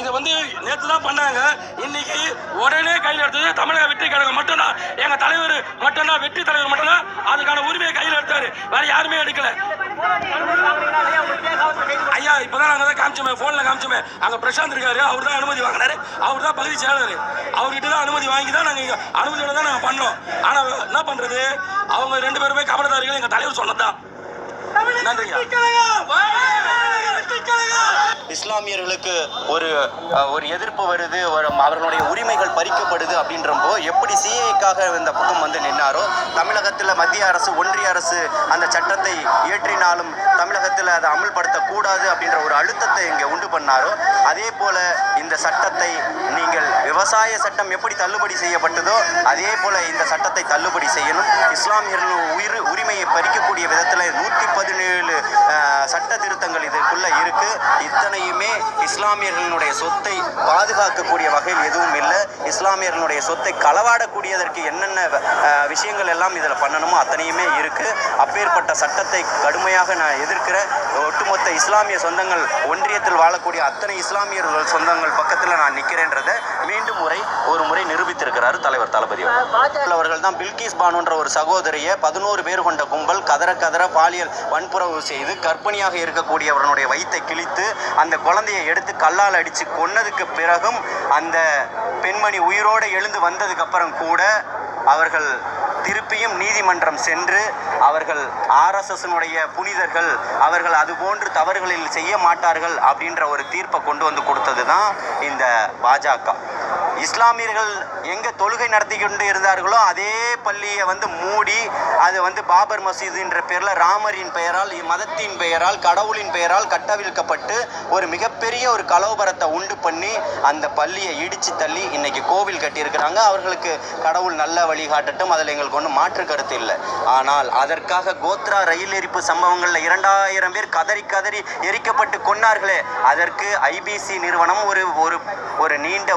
இது வந்து நேற்று தான் பண்ணாங்க. இன்னைக்கு உடனே கையில் எடுத்தது தமிழக வெற்றி கழகம் மட்டும்தான். எங்க தலைவர் மட்டும்தான், வெற்றி தலைவர் மட்டும்தான் அதுக்கான உரிமையை கையில் எடுத்தாரு. வேற யாருமே எடுக்கல. ஐயா இப்பதான் நாங்க தான் காமிச்சோமே, போன்ல காமிச்சோமே. அங்க பிரசாந்த் இருக்காரு, அவர் தான் அனுமதி வாங்கினாரு, அவர் தான் பகுதி செயலாளர். அவர்கிட்ட தான் அனுமதி வாங்கி தான் நாங்க அனுமதியோட தான் நாங்க பண்ணோம். ஆனா என்ன பண்றது, அவங்க 2 பேருமே கபடதாரிகள். எங்க தலைவர் சொன்னதான். நன்றிங்க. இஸ்லாமியர்களுக்கு ஒரு எதிர்ப்பு வருது, அவர்களுடைய உரிமைகள் பறிக்கப்படுது அப்படின்றப்போ எப்படி சிஏக்காக இந்த பக்கம் வந்து நின்னாரோ, தமிழகத்தில் மத்திய அரசு ஒன்றிய அரசு அந்த சட்டத்தை இயற்றினாலும் தமிழகத்தில் அதை அமல்படுத்தக்கூடாது அப்படின்ற ஒரு அழுத்தத்தை இங்கே உண்டு பண்ணாரோ, அதே போல இந்த சட்டத்தை நீங்கள் விவசாய சட்டம் எப்படி தள்ளுபடி செய்யப்பட்டதோ அதே போல இந்த சட்டத்தை தள்ளுபடி செய்யணும். இஸ்லாமியர்கள் உரிமையை பறிக்கக்கூடிய விதத்தில் 117 சட்ட திருத்தங்கள் இதற்குள்ள இருக்கு. இத்தனையுமே இஸ்லாமியர்களுடைய சொத்தை பாதுகாக்கக்கூடிய வகையில் எதுவும் இல்லை. இஸ்லாமியர்களுடைய சொத்தை களவாடக்கூடியதற்கு என்னென்ன விஷயங்கள் எல்லாம் இதில் பண்ணணுமோ அத்தனையுமே இருக்கு. அப்பேற்பட்ட சட்டத்தை கடுமையாக நான் எதிர்க்கிறேன். ஒட்டுமொத்த இஸ்லாமிய சொந்தங்கள், ஒன்றியத்தில் வாழக்கூடிய அத்தனை இஸ்லாமியர்கள் சொந்தங்கள் பக்கத்தில் நான் நிற்கிறேன்றதை மீண்டும் ஒரு முறை நிரூபித்திருக்கிறார் தலைவர் தளபதி அவர்கள் தான். பில்கிஸ் பானுன்ற ஒரு சகோதரியை 11 பேர் கொண்ட கும்பல் கதற பாலியல் வன்புறவு செய்து கர்ப்பிணியாக இருக்கக்கூடியவர்களுடைய வயிற்றை கிழித்து அந்த குழந்தையை எடுத்து கல்லால் அடித்து கொன்னதுக்கு பிறகும் அந்த பெண்மணி உயிரோடு எழுந்து வந்ததுக்கு அப்புறம் கூட அவர்கள் திருப்பியும் நீதிமன்றம் சென்று அவர்கள் ஆர்எஸ்எஸ்னுடைய புனிதர்கள், அவர்கள் அதுபோன்று தவறுகளில் செய்ய மாட்டார்கள் அப்படின்ற ஒரு தீர்ப்பை கொண்டு வந்து கொடுத்தது தான் இந்த பாஜக. இஸ்லாமியர்கள் எங்கே தொழுகை நடத்தி கொண்டு இருந்தார்களோ அதே பள்ளியை வந்து மூடி அது வந்து பாபர் மசீதுன்ற பேரில் ராமரின் பெயரால், மதத்தின் பெயரால், கடவுளின் பெயரால் கட்டவிழ்க்கப்பட்டு ஒரு மிகப்பெரிய ஒரு கலவரத்தை உண்டு பண்ணி அந்த பள்ளியை இடித்து தள்ளி இன்னைக்கு கோவில் கட்டியிருக்கிறாங்க. அவர்களுக்கு கடவுள் நல்ல வழிகாட்டட்டும், அதில் எங்களுக்கு ஒன்றும் மாற்று கருத்து இல்லை. ஆனால் அதற்காக கோத்ரா ரயில் எரிப்பு சம்பவங்களில் 2000 பேர் கதறி எரிக்கப்பட்டு கொன்னார்களே, அதற்கு ஐபிசி நிறுவனம் ஒரு நீண்ட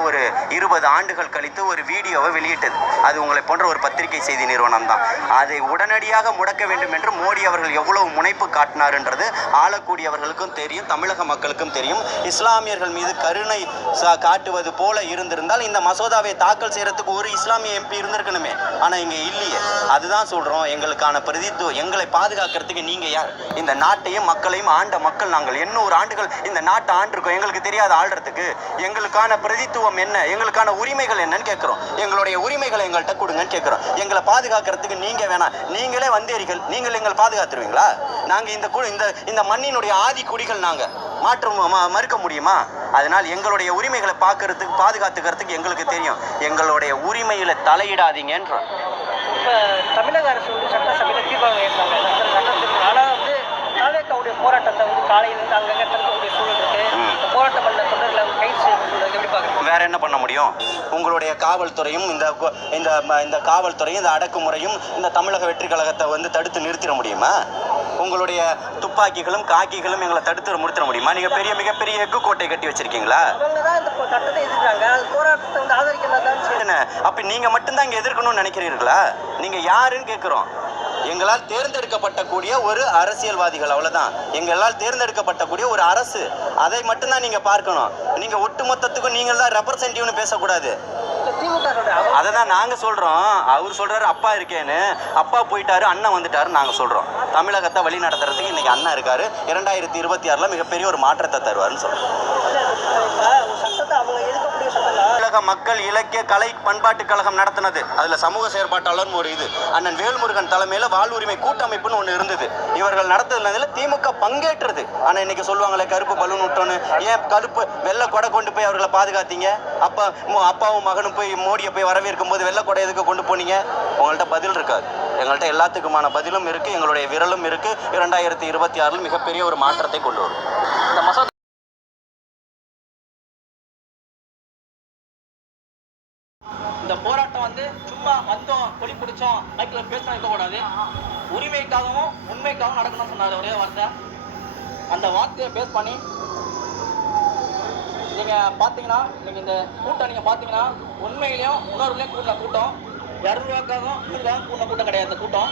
20 ஆண்டுகள் கழித்து ஒரு வீடியோவை வெளியிட்டது. அது உங்களை போன்ற ஒரு பத்திரிகை செய்தி நிறுவனம் தான். அதை உடனடியாக முடக்க வேண்டும் என்று மோடி அவர்கள் எவ்வளவு முனைப்பு காட்டினார்ன்றது ஆளக்கூடியவர்களுக்கும் தெரியும், தமிழக மக்களுக்கும் தெரியும். இஸ்லாமியர்கள் மீது கருணை காட்டுவது போல இருந்திருந்தால் இந்த மசோதாவை தாக்கல் செய்யறதுக்கு ஒரு இஸ்லாமிய எம்பி இருந்திருக்கணுமே. ஆனால் இங்கே இல்லையே. அதுதான் சொல்கிறோம், எங்களுக்கான பிரதித்துவம், எங்களை பாதுகாக்கிறதுக்கு நீங்கள் யார்? இந்த நாட்டையும் மக்களையும் ஆண்ட மக்கள் நாங்கள். 800 ஆண்டுகள் இந்த நாட்டை ஆண்டிருக்கோம். எங்களுக்கு தெரியாத ஆள்றதுக்கு எங்களுக்கான பிரதித்துவம் என்ன, எங்களுக்கான உரிமைகள் என்னன்னு கேட்குறோம். எங்களுடைய உரிமைகளை எங்கள்கிட்ட கொடுங்கன்னு கேட்குறோம். எங்களை பாதுகாக்கிறதுக்கு நீங்கள் வேணாம், நீங்களே வந்தேரிகள், நீங்கள் எங்களை பாதுகாத்துருவீங்களா? நாங்கள் இந்த மண்ணினுடைய ஆதி குடிகள், நாங்கள் மறுக்க முடியுமா? அதனால் எங்களுடைய உரிமைகளை பாதுகாத்துக்கிறதுக்கு எங்களுக்கு தெரியும். எங்களுடைய உரிமையில தலையிடாதீங்கன்றோம். இப்போ தமிழக அரசு வந்து சட்டசபையில் தீர்மானம் ஏற்றாங்க. ஆனால் வந்து தாவேக்காவுடைய போராட்டத்தை வந்து காலையிலேருந்து அங்கங்கே தடுக்கக்கூடிய சூழல் இருக்கு. போராட்டம் பண்ண தொண்டர்களை கைது செய்யப்படுறது எப்படி பார்க்குறீங்க? வேற என்ன பண்ண முடியும்? உங்களுடைய காவல்துறையும் இந்த காவல்துறையும் இந்த அடக்குமுறையும் இந்த தமிழக வெற்றி கழகத்தை வந்து தடுத்து நிறுத்திட முடியுமா? உங்களுடைய துப்பாக்கிகளும் காக்கிகளும் எங்களை தடுத்து நிறுத்திட முடியுமா? நீங்க மிகப்பெரிய எஃகு கோட்டை கட்டி வச்சிருக்கீங்களா? அப்ப நீங்க மட்டும்தான் இங்க எதிர்க்கணும்னு நினைக்கிறீர்களா? நீங்க யாருன்னு கேட்கிறோம். எங்களால் தேர்ந்தெடுக்கப்பட்டக்கூடிய ஒரு அரசியல்வாதிகள், அவ்வளவுதான். எங்களால் தேர்ந்தெடுக்கப்பட்டக்கூடிய ஒரு அரசு, அதை மட்டும்தான் நீங்க பார்க்கணும். நீங்க ஒட்டுமொத்தத்துக்கும் நீங்கள் தான் ரெப்ரசன்டேட்டிவ்னு பேசக்கூடாது. அதை தான் நாங்க சொல்றோம். அவர் சொல்றாரு அப்பா இருக்கேன்னு, அப்பா போயிட்டாரு, அண்ணன் வந்துட்டாரு. நாங்க சொல்றோம் தமிழகத்தை வழி நடத்துறதுக்கு இன்னைக்கு அண்ணா இருக்காரு. 2026 மிகப்பெரிய ஒரு மாற்றத்தை தருவாருன்னு சொல்றோம். தமிழக மக்கள் இலக்கிய கலை பண்பாட்டு கழகம் நடத்தினது, அதுல சமூக செயற்பாட்டாளர் ஒரு அண்ணன் வேல்முருகன் தலைமையில வாழ்வுரிமை கூட்டமைப்புன்னு ஒண்ணு இருந்தது. இவர்கள் நடத்துனதுல திமுக பங்கேற்றது. ஆனா இன்னைக்கு சொல்லுவாங்களே கருப்பு பலூன் விட்டோன்னு, ஏன் கருப்பு வெள்ளை கொடை கொண்டு போய் அவர்களை பாதுகாத்தீங்க? அப்பாவும் மகனும் போய் மோடியை போய் வரவேற்கும் போது வெள்ளை கொடை எதுக்கு கொண்டு போனீங்க? உங்கள்கிட்ட பதில் இருக்காது. எங்கள்கிட்ட எல்லாத்துக்குமான பதிலும் இருக்கு, எங்களுடைய விரலும் இருக்கு. 2026 மிகப்பெரிய ஒரு மாற்றத்தை கொண்டு வரும். இந்த மசோதா இந்த போராட்டம் வந்து சும்மா வந்தோம் கொடி பிடிச்சோம் மைக்கில் பேச இருக்கக்கூடாது. உரிமைக்காகவும் உண்மைக்காகவும் நடக்கணும்னு சொன்னார் ஒரே வார்த்தை. அந்த வார்த்தையை பேஸ் பண்ணி நீங்கள் பார்த்தீங்கன்னா, நீங்கள் இந்த கூட்டம் நீங்கள் பார்த்தீங்கன்னா உண்மையிலையும் உணர்வுலையும் கூட்டின கூட்டம். 200 ரூபாய்க்காகவும் 100 கூட்டின கூட்டம் கிடையாது. இந்த கூட்டம்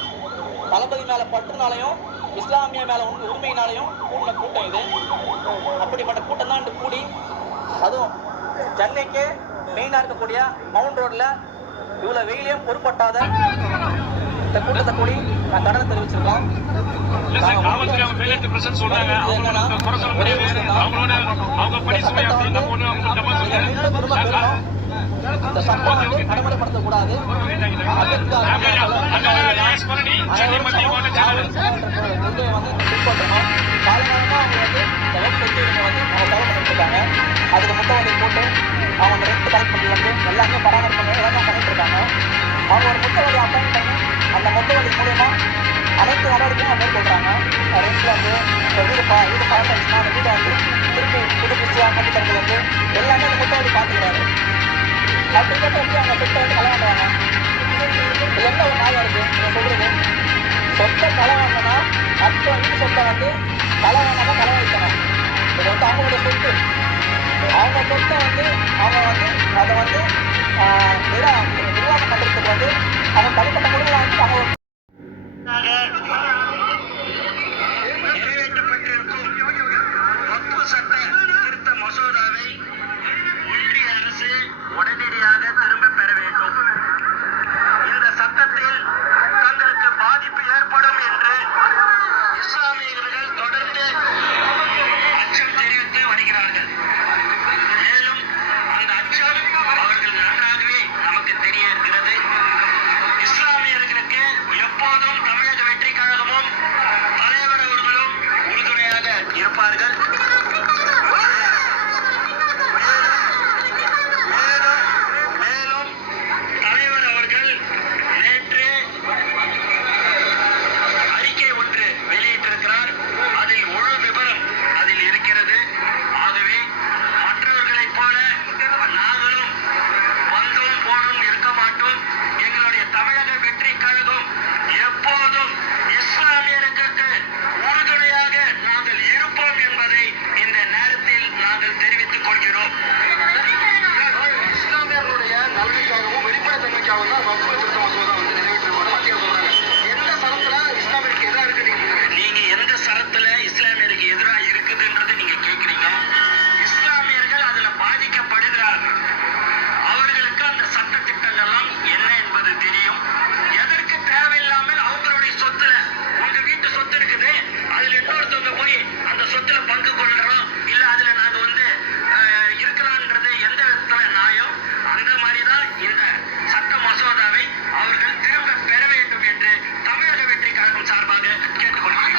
தளபதி மேலே பற்றுனாலையும் இஸ்லாமிய மேலே உரிமையினாலையும் கூட்டின கூட்டம் இது. அப்படிப்பட்ட கூட்டம் தான் கூடி அதுவும் சென்னைக்கு மெயினாக இருக்கக்கூடிய மவுண்ட் ரோட்டில் இவ்வளோ வெயிலையும் பொருட்பட்டாத இந்த கூட்டத்தை கூடி நான் கடனை தெரிவிச்சிருக்கோம். இந்த சட்டம் வந்து நடைமுறைப்படுத்தக்கூடாது. பின்பற்றணும். காலகாலமாக அவங்க வந்து இந்த ரோட் செக்யூரிட்டி வந்து அவங்க ஃபாலோ பண்ணிட்டு இருக்காங்க. அதுக்கு முட்டவண்டி போட்டு அவங்க ரெண்ட் கலெக்ட் பண்ணுறது எல்லாமே பராமரிப்பு எல்லாம் பண்ணிட்டு இருக்காங்க. அவங்க ஒரு முட்டவண்டி அப்பாயின் பண்ணி அந்த முட்டவண்டி மூலயமா அனைத்து நடவடிக்கையும் மேற்கொள்கிறாங்க. ரெண்ட்ல வந்து இப்போ வீடு பார்த்தாச்சுன்னா அந்த வீடை வந்து திருப்பி புதுப்பிச்சியாக கட்டி தரது வந்து எல்லாமே அந்த முட்டவண்டி பார்த்துக்கிறாரு. அப்படிப்பட்ட எப்படி அவங்க சொத்தை வந்து களை வாங்குவாங்க? இது எந்த ஒரு நியாயம் இருக்குது நீங்கள் சொல்கிறது? சொத்தை களை வாங்கினா மற்ற வீட்டு சொத்தை வந்து களை வாங்கினா களை வைக்கணும். இது வந்து அவங்களோட சொத்து. அவங்க சொத்தை வந்து அவங்க வந்து அதை வந்து நிர்வாகம் பண்ணுறதுக்கு வந்து அவங்க தனிப்பட்ட முறையில் வந்து அவங்க நிறைவேற்றப்பட்டிருக்கும் வக்ஃபு சட்ட திருத்த மசோதாவை ஒன்றிய அரசு உடனடியாக திரும்ப பெற வேண்டும். இந்த சட்டத்தில் தங்களுக்கு பாதிப்பு ஏற்படும் என்று இஸ்லாமியர்கள் தொடர்ந்து அச்சம் தெரிவித்து வருகிறார்கள். மேலும் அந்த அச்சம் அவர்கள் நன்றாகவே நமக்கு தெரிய இருக்கிறது. இஸ்லாமியர்களுக்கு எப்போதும் தமிழக வெற்றி கழகமும் தலைவர் அவர்களும் உறுதுணையாக இருப்பார்கள். மேலும் தலைவர் அவர்கள் நேற்று அறிக்கை ஒன்று வெளியிட்டிருக்கிறார். அதில் முழு விவரம் அதில் இருக்கிறது. ஆகவே மற்றவர்களைப் போல நாங்களும் வந்தோம் போனோம் இருக்க மாட்டோம். எங்களுடைய தமிழக வெற்றி கழகம் எப்போதும் இஸ்லாமியர்களுக்கு உறுதுணையாக நாங்கள் இருப்போம் என்பதை இந்த நேரத்தில் நாங்கள் தெரிவித்துக் கொள்கிறோம். இஸ்லாமியர்களுடைய நலனுக்காகவும் வெளிப்படைத்தன்மைக்காகவும் தான் வக்ஃபு திருத்த மசோதா வந்து நிறைவேற்றப்படும் மத்திய சொல்றாங்க. எந்த சரத்துல இஸ்லாமியருக்கு எதிராக இருக்கு? நீங்க எந்த சரத்துல இஸ்லாமியருக்கு எதிராக இருக்குதுன்றது நீங்க கேக்குறீங்க. இஸ்லாமியர்கள் அதுல பாதிக்கப்படுகிறார்கள். அவர்களுக்கு அந்த சட்ட திட்டங்கள்லாம் என்ன என்பது தெரியும். எதற்கு தேவையில்லாமல் அவங்களுடைய சொத்துல உங்க வீட்டு சொத்து இருக்குது, அதுல இன்னொருத்தவங்க போய் அந்த சொத்துல பங்கு கொள்றோம் இல்ல அதுல நாங்க வந்து இருக்கலாம்ன்றது எந்த விதத்துல நியாயம்? அந்த மாதிரிதான் இந்த சட்ட மசோதாவை அவர்கள் திரும்ப பெற வேண்டும் என்று தமிழக வெற்றி கழகம் சார்பாக கேட்டுக்கொள்கிறேன்.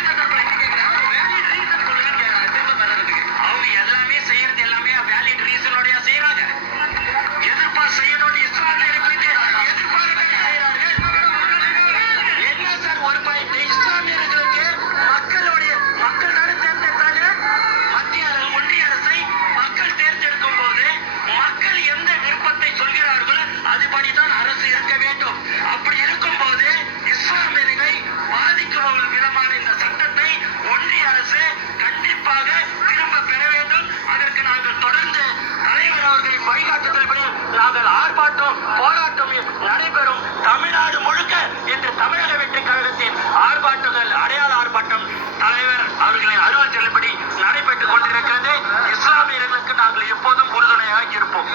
அவங்க எல்லாமே செய்யறது எல்லாமே வேலிட் ரீசனோடய செய்யறாங்க. எதிர்ப்பா செய்யணும்னு இஸ்லாமியர்களுக்கு எதிர்ப்பாக செய்யறார்கள். என்ன சார் ஒரு பாயிண்ட்? இஸ்லாமியர்களுக்கு மக்கள் தானே தேர்ந்தெடுத்தாங்க. ஒன்றிய அரசை மக்கள் தேர்ந்தெடுக்கும் போது மக்கள் எந்த விருப்பத்தை சொல்கிறார்களோ அதுபடிதான் அரசு இருக்க வேண்டும். அப்படி இருக்கும் போது இஸ்லாமியர்களை பாதிக்கும் விதமான இந்த சட்டத்தை ஒன்றிய அரசு கண்டிப்பாக திரும்ப பெற வேண்டும். அதற்கு நாங்கள் தொடர்ந்து தலைவர் அவர்களின் வழிகாட்டுதல்படி நாங்கள் ஆர்ப்பாட்டம் போராட்டம் நடைபெறும். தமிழ்நாடு முழுக்க இன்று தமிழக வெற்றி கழகத்தின் ஆர்ப்பாட்டங்கள் அடையாள ஆர்ப்பாட்டம் தலைவர் அவர்களின் அறிவுறுத்தலின்படி நடைபெற்றுக் கொண்டிருக்கிறது. இஸ்லாமியர்களுக்கு நாங்கள் எப்போதும் உறுதுணையாக இருப்போம்.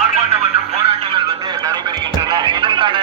ஆர்ப்பாட்டம் மற்றும் போராட்டங்கள் வந்து நடைபெறுகின்றன. இதற்கான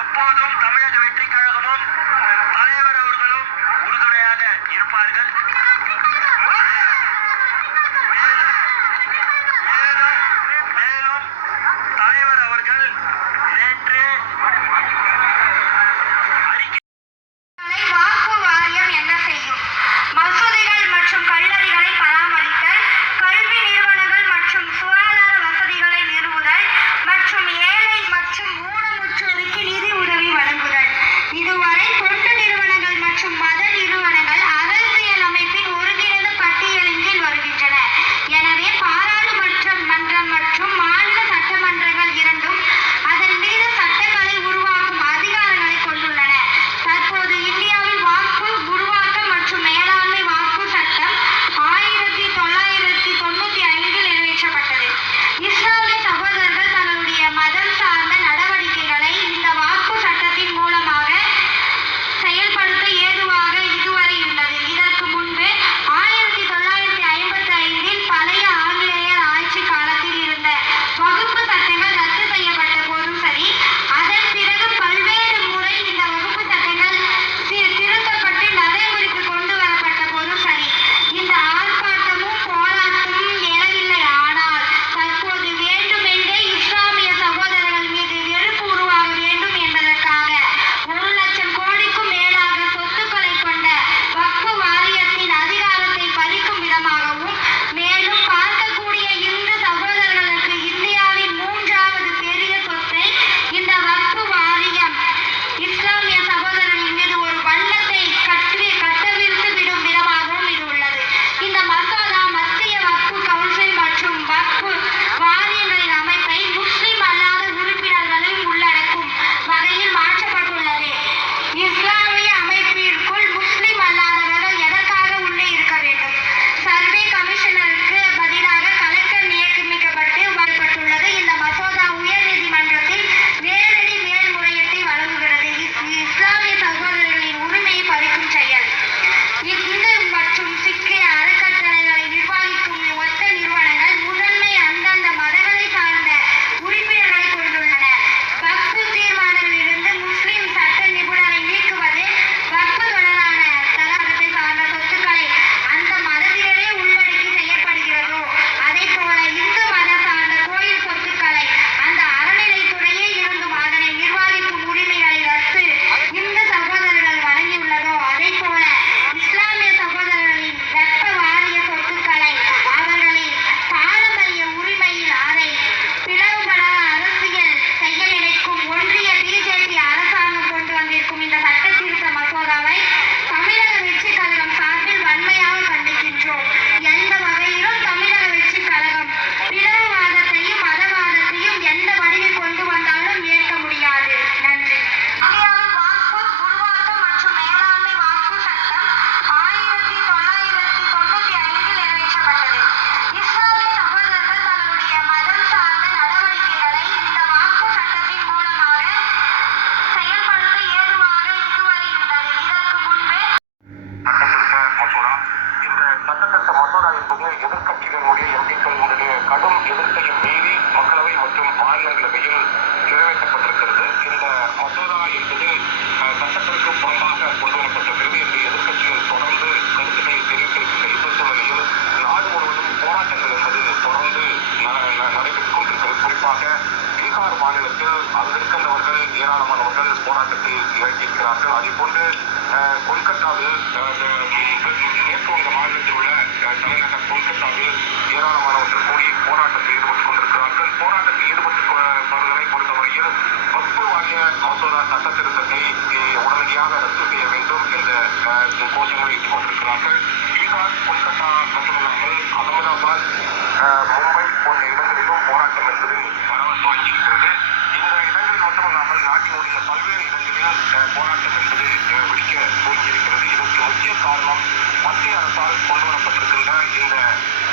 எப்போதும் தமிழக வெற்றி கழகமும் தலைவர் அவர்களும் உறுதுணையாக இருப்பார்கள். மேலும் தலைவர் அவர்கள் நேற்று வாக்கு வாரியம் என்ன செய்யும்? மசூதிகள் மற்றும் கல்லறைகளை பராமரித்தல், கல்வி நிறுவனங்கள் மற்றும் சுகாதார வசதிகளை நிறுவுதல் மற்றும் ஏழை மற்றும் ஊனமுற்றோருக்கு நிதி உதவி வழங்குதல். இதுவரை தொண்டு நிறுவனங்கள் மற்றும் மத நிறுவனங்கள் அரசியல் அமைப்பின் ஒருங்கிணைந்த பட்டியலின் கீழ் வருகின்றன. எனவே பாராளுமன்ற மன்றம் மற்றும் மாநில சட்டமன்றங்கள் இரண்டும் அதன் மீது சட்டங்களை உருவாக்கும் அதிகாரங்களை கொண்டுள்ளன. தற்போது இந்தியாவில் வாக்கு உருவாக்க மற்றும் மேலாண்மை வாக்கு சட்டம் 1995 நிறைவேற்றப்பட்டது. இஸ்லாமிய சகோதரர்கள் தங்களுடைய மதம் சார்ந்த நடவடிக்கைகளை இந்த வாக்கு சட்டத்தின் மூலமாக செயல்படுத்த ஏதுவாக இதுவரை இருந்தது. இதற்கு முன்பு 1955 பழைய ஆங்கிலேயர் ஆட்சி காலத்தில் இருந்த வகுப்பு சட்டங்கள் ரத்து செய்யப்பட்ட போதும் சரி, அதன் பிறகு பல்வேறு முறை இந்த வகுப்பு சட்டங்கள் திருத்தப்பட்டு நடைமுறைக்கு கொண்டு வரப்பட்ட போதும் சரி, இந்த ஆர்ப்பாட்டமும் போராட்டமும் எழவில்லை. ஆனால் தற்போது வேண்டுமென்றே இஸ்லாமிய சகோதரர்கள் மீது வெறுப்பு உருவாக வேண்டும் என்பதற்காக 1,00,000 கோடிக்கும் மேலாக சொத்துக்களை கொண்ட வக்ஃப் வாரியத்தின் அதிகாரத்தை பறிக்கும் விதமாகவும், மேலும் பார்க்கக்கூடிய இந்து சகோதரர்களுக்கு இந்தியாவின் 3வது பெரிய சொத்தை இந்த வக்ஃப் வாரியம் இஸ்லாமிய சகோதரர்கள் மீது ஒரு வண்ணத்தை கட்டவிழ்த்து விடும் விதமாகவும் இது உள்ளது. இந்த மசோதா மத்திய வக்ஃப் கவுன்சில் மற்றும் வக்ஃப் வாரியங்களின் அமைப்பை முஸ்லிம் அல்லாத உறுப்பினர்களையும் உள்ளடக்கும் வகையில் மாற்றப்பட்டுள்ளது. இஸ்லாமிய அமைப்பிற்குள் முஸ்லிம் அல்லாதவர்கள் எதற்காக உள்ளே இருக்க வேண்டும்? சர்வே கமிஷனருக்கு பதிலாக கலெக்டர் நியமிக்கப்பட்டு வரப்பட்டுள்ளது. இந்த மசோதா உயர்நீதிமன்றத்தில் நேரடி மேல்முறையீட்டை வழங்குகிறது. இஸ்லாமிய சகோதரர்களின் உரிமையை பறிக்கும் செயல். இந்து மற்றும் சிக்கிய அறக்கட்டளைகளை நிர்வகிக்கும் ஒத்த நிறுவனங்கள் முதன்மை அந்தந்த மதங்களை சார்ந்த உறுப்பினர்களை கொண்டுள்ளன. வக்ஃப் தீர்மானங்களிலிருந்து முஸ்லிம் சட்ட நிபுணரை நீக்குவது வக்ஃப் தொடரான தலகத்தை சார்ந்த சொத்துக்களை அந்த மதத்தினரே உள்ளடக்கி செய்யப்படுகிறதோ, அதே போல இந்து மதம் சார்ந்த கோயில் சொத்துக்களை அந்த அறநிலைத்துறையே இருந்தும் அதனை நிர்வகிக்கும் உரிமைகளை ரத்து இந்து சகோதரர்கள் வழங்கியுள்ளதோ, அதே போல இஸ்லாமிய சகோதரர்களின் வெப்ப வாரிய சொத்துக்களை அவர்களின் பாரம்பரிய உரிமையில் அதை பிளவுபடாத அரசியல் செய்ய நினைக்கும் ஒன்றிய பிஜேபி அரசாங்கம் கொண்டு வந்திருக்கும் இந்த சட்ட திருத்த மசோதாவை தமிழக வெற்றி கழகம் சார்பில் வன்மையாக கண்டிக்கின்றோம். எந்த வகையிலும் தமிழக வெற்றி கழகம் பிளவுவாதத்தையும் மதவாதத்தையும் எந்த வழியில் கொண்டு வந்தாலும் ஏற்க முடியாது. நன்றி. இந்தியாவில் வாக்கு உருவாக்க மற்றும் மேலாண்மை வாக்கு சட்டம் 1995 நிறைவேற்றப்பட்டது. இஸ்லாமிய சகோதரர்கள் தங்களுடைய மதம் சார்ந்த நடவடிக்கைகளை இந்த வாக்கு சட்டத்தின் மூலமாக செயல்படுத்த ஏதுவாக இதுவரை இருந்தது. இதற்கு முன்பு சட்டத்திருத்த மசோதா. இந்த சட்டத்திருத்த மசோதா என்பது எதிர்க்கட்சிகளுடைய எம்பிக்களுடைய கடும் எதிர்ப்பையும் மீறி மக்களவை மற்றும் மாநிலங்களவையில் நிறைவேற்றப்பட்டிருக்கிறது. இந்த மசோதா என்பது சட்டத்திற்கு புறம்பாக கொண்டு வரப்பட்டிருக்கிறது என்று எதிர்க்கட்சிகள் தொடர்ந்து கருத்துக்களை தெரிவித்திருக்கின்ற இந்த சூழ்நிலையில் நாடு முழுவதும் போராட்டங்கள் என்பது தொடர்ந்து நடைபெற்றுக் கொண்டிருக்கிறது. குறிப்பாக பீகார் மாநிலத்தில் அங்கிருக்கின்றவர்கள் ஏராளமானவர்கள் போராட்டத்தில் இறங்கியிருக்கிறார்கள். அதேபோன்று கொல்கத்தாவில் மேற்கு வங்க மாநிலத்தில் உள்ள தலைநகர் கொல்கத்தாவில் ஏராளமானவர்கள் கூடி போராட்டத்தில் ஈடுபட்டுக் கொண்டிருக்கிறார்கள். போராட்டத்தில் ஈடுபட்டுவதை பொறுத்தவரையில் வக்ஃப் வாரிய மசோதா சட்ட திருத்தத்தை உடனடியாக ரத்து செய்ய வேண்டும் என்ற கோஷங்களை இட்டுக் கொண்டிருக்கிறார்கள். பீகார், கொல்கத்தா மட்டுமல்லாமல் அகமதாபாத், மும்பை போன்ற இடங்களிலும் போராட்டம் என்பது பரவ துவங்கியிருக்கிறது. இந்த இடங்களில் மட்டுமல்லாமல் நாட்டினுடைய பல்வேறு இடங்களில் போராட்டம் என்பது வெடிக்க துவங்கியிருக்கிறது. இதற்கு முக்கிய காரணம் மத்திய அரசால் கொண்டு வரப்பட்டிருக்கின்ற இந்த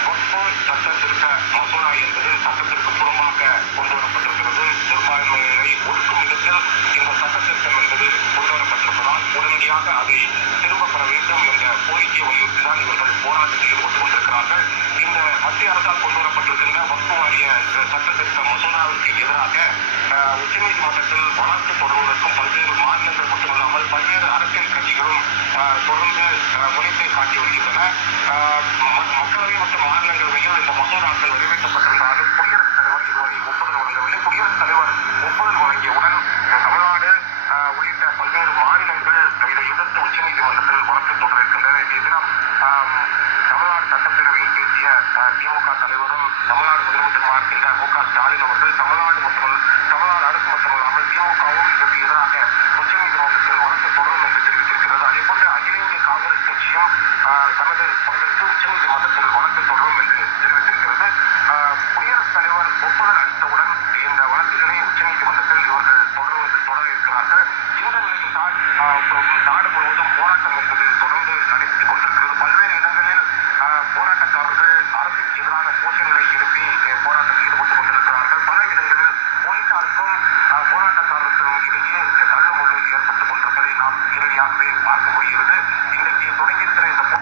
வக்ஃப் சட்ட திருத்த மசோதா என்பது சட்டத்திற்கு புறமாக கொண்டு வரப்பட்டிருக்கிறது. சிறுபான்மையினரை ஒடுக்கும் விதத்தில் இந்த சட்ட திருத்தம் என்பது கொண்டு வரப்பட்டிருப்பதால் உடனடியாக அதை திரும்பப் பெற வேண்டும் என்ற கோரிக்கையை வலியுறுத்திதான் இவர்கள் போராட்டத்தில் ஈடுபட்டுக் கொண்டிருக்கிறார்கள். இந்த மத்திய அரசால் கொண்டு வரப்பட்டிருக்கின்ற வக்ஃப் வாரிய சட்ட திருத்த மசோதாவிற்கு எதிராக உச்சநீதிமன்றத்தில் வழக்கு தொடர்வதற்கும் தொடர்ந்து முனைப்பை காட்டி வருகின்றன. மக்களவை மற்றும் மாநிலங்களவையில் இந்த மசோதாக்கள் நிறைவேற்றப்பட்டிருந்தாலும் குடியரசுத் தலைவர் இதுவரை ஒப்புதல் வழங்கவில்லை. குடியரசுத் தலைவர் ஒப்புதல் வழங்கியவுடன் தமிழ்நாடு உள்ளிட்ட பல்வேறு மாநிலங்கள் இதை எதிர்த்து உச்சநீதிமன்றத்தில் வழக்கு தொடர இருக்கின்றன. இன்றைய தினம் தமிழ்நாடு சட்டப்பேரவையில் பேசிய திமுக தலைவரும் தமிழ்நாடு முதலமைச்சருமாக இருக்கின்ற மு.க. ஸ்டாலின் அவர்கள் தமிழ்நாடு அரசு மட்டுமல்லாமல் திமுகவும் இதற்கு எதிராக உச்சநீதிமன்றத்தில் வழக்கு தொடரும் என்று தெரிவித்திருக்கிறது. அதேபோன்று அகில இந்திய காங்கிரஸ் கட்சியும் தனது பங்கிற்கு உச்சநீதிமன்றத்தில் வழக்கு தொடரும் என்று தெரிவித்திருக்கிறது. குடியரசுத் தலைவர் ஒப்புதல் அளித்தவுடன் இந்த வழக்குகளை உச்சநீதிமன்றத்தில் இவர்கள் தொடர இருக்கிறார்கள். இந்த நிலையில் தான் நாடு முழுவதும் போராட்டம் என்பது தொடர்ந்து நடைபெற்றுக் கொண்டிருக்கிறது. பல்வேறு இடங்களில் போராட்டக்காரர்கள் அரசுக்கு எதிரான கோஷங்களை எழுப்பி போராட்டத்தில் ஈடுபட்டுக் கொண்டிருக்கிறார்கள். பல இடங்களில் போலீசாருக்கும் போராட்டக்காரர்களுக்கும் இடையே தள்ளுமுள்ளு ஏற்பட்டுக் கொண்டிருப்பதை நாம் நேரடியாகவே பார்க்க முடிகிறது. இன்றைக்கு தொடங்கியிருக்கிற இந்த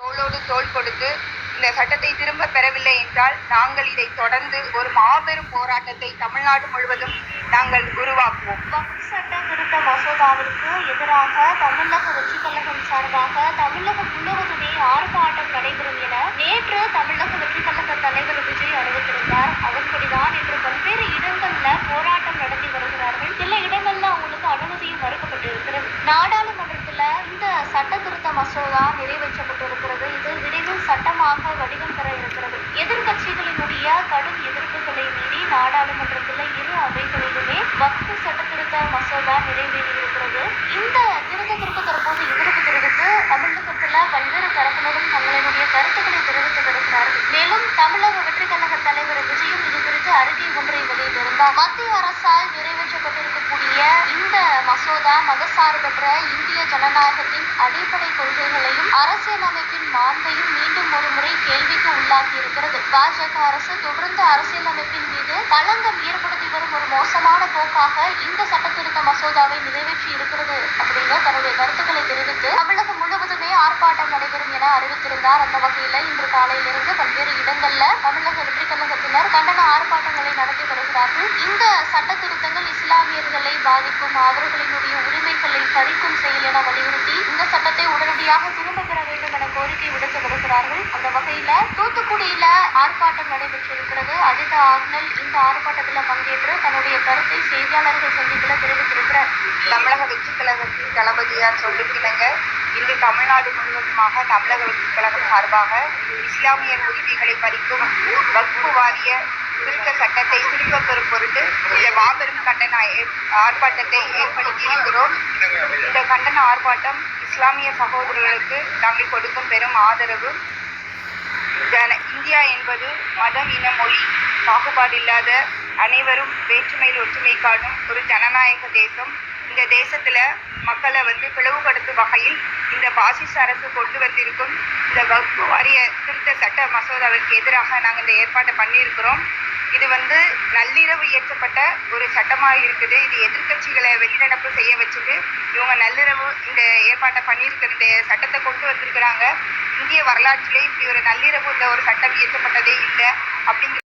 தோளோடு தோள் கொடுத்து இந்த சட்டத்தை திரும்ப பெறவில்லை என்றால் நாங்கள் இதை தொடர்ந்து ஒரு மாபெரும் போராட்டத்தை தமிழ்நாடு முழுவதும் நாங்கள் உருவாக்குவோம். வக்ஃப் சட்ட திருத்த மசோதாவிற்கு எதிராக தமிழக வெற்றிக் கழகம் சார்பாக தமிழகம் முழுவதுமே ஆர்ப்பாட்டம் நடைபெறும் என நேற்று தமிழக வெற்றிக் கழக தலைவர் விஜய் அறிவித்திருந்தார். அதன்படிதான் இன்று பல்வேறு இடங்கள்ல போராட்டம் நடத்தி வருகிறார்கள். சில இடங்கள்ல அவங்களுக்கு அனுமதியும் மறுக்கப்பட்டிருக்கிறது. நாடாளுமன்றத்துல இந்த சட்ட திருத்த மசோதா நிறைவேற்றப்பட்டிருக்கிறது. இது விரைவில் சட்டமாக வடிவம் பெற இருக்கிறது. எதிர்கட்சிகளினுடைய கடும் எதிர்ப்புகளை மீறி நாடாளுமன்றத்தில் இரு அவைகளிலுமே வக்ஃப் சட்ட திருத்த மசோதா நிறைவேறியிருக்கிறது. இந்த திருத்தத்திற்கு தற்போது எதிர்ப்பு தெரிவித்து தமிழகத்தில் பல்வேறு தரப்பினரும் தங்களுடைய கருத்துக்களை தெரிவித்து வருகிறார்கள். மேலும் தமிழக வெற்றிக் கழக தலைவர் விஜயும் இது குறித்து அறிக்கை ஒன்றை வெளியிட்டிருந்தார். மத்திய அரசால் நிறைவேற்றப்பட்டிருக்கக்கூடிய இந்த மசோதா மதசார்பற்ற இந்திய ஜனநாயகத்தின் அடிப்படை கொள்கைகளையும் அரசியலமைப்பின் மாண்பையும் மீண்டும் ஒரு முறை கேள்விக்கு உள்ளாகி இருக்கிறது. பாஜக அரசு தொடர்ந்து அரசியலமைப்பின் மீது களங்கம் ஏற்படுத்தி வரும் ஒரு மோசமான போக்காக இந்த சட்டத்திருத்த மசோதாவை நிறைவேற்றி இருக்கிறது அப்படின்னு தன்னுடைய கருத்துக்களை தெரிவித்து தமிழகம் முழுவதுமே ஆர்ப்பாட்டம் நடைபெறும் என அறிவித்திருந்தார். அந்த வகையில இன்று காலையிலிருந்து பல்வேறு இடங்கள்ல தமிழக வெற்றிக் கழகத்தினர் கண்டன ஆர்ப்பாட்டங்களை நடத்தி வருகிறார்கள். இந்த சட்ட திருத்தங்கள் இஸ்லாமியர்களை பாதிக்கும், அவர்களினுடைய உரிமைகளை பறிக்கும் செயல் என வலியுறுத்தி இந்த சட்டத்தை உடனடியாக திரும்ப பெற வேண்டும் என கோரிக்கை விடுத்து வருகிறார்கள். அந்த வகையில தூத்துக்குடியில ஆர்ப்பாட்டம் நடைபெற்றிருக்கிறது. அஜித் ஆக்னல் இந்த ஆர்ப்பாட்டத்தில் பங்கேற்று தன்னுடைய கருத்தை செய்தியாளர்கள் சந்திப்பில் தெரிவித்திருக்கிறார். தமிழக வெற்றிக் கழகத்தின் தளபதியார் சொல்லிருக்கிறாங்க. இன்று தமிழ்நாடு முழுவதுமாக தமிழக வெற்றிக் கழகம் சார்பாக இஸ்லாமியர் உரிமைகளை பறிக்கும் வக்ஃப் வாரிய திருத்த சட்டத்தை திரும்ப பெறும் பொருட்டு இந்த மாபெரும் கண்டன ஆர்ப்பாட்டத்தை ஏற்படுத்தி இருக்கிறோம். இந்த கண்டன ஆர்ப்பாட்டம் இஸ்லாமிய சகோதரர்களுக்கு நாங்கள் கொடுக்கும் பெரும் ஆதரவு. இந்தியா என்பது மதம், இன, மொழி பாகுபாடில்லாத அனைவரும் வேற்றுமையில் ஒற்றுமை காணும் ஒரு ஜனநாயக தேசம். இந்த தேசத்துல மக்களை பிளவுபடுத்தும் வகையில் இந்த பாசிச அரசு கொண்டு வந்திருக்கும் இந்த வக்ஃப் வாரிய திருத்த சட்ட மசோதாவிற்கு எதிராக நாங்கள் இந்த ஏற்பாட்டை பண்ணியிருக்கிறோம். இது நள்ளிரவு இயற்றப்பட்ட ஒரு சட்டமாக இருக்குது. இது எதிர்கட்சிகளை வெளிநடப்பு செய்ய வச்சுட்டு இவங்க நள்ளிரவு இந்த ஏற்பாட்டை பண்ணியிருக்கிற இந்த சட்டத்தை கொண்டு வந்திருக்கிறாங்க. இந்திய வரலாற்றிலே இப்படி ஒரு நள்ளிரவு இந்த ஒரு சட்டம் இயற்றப்பட்டதே இல்லை அப்படிங்கிற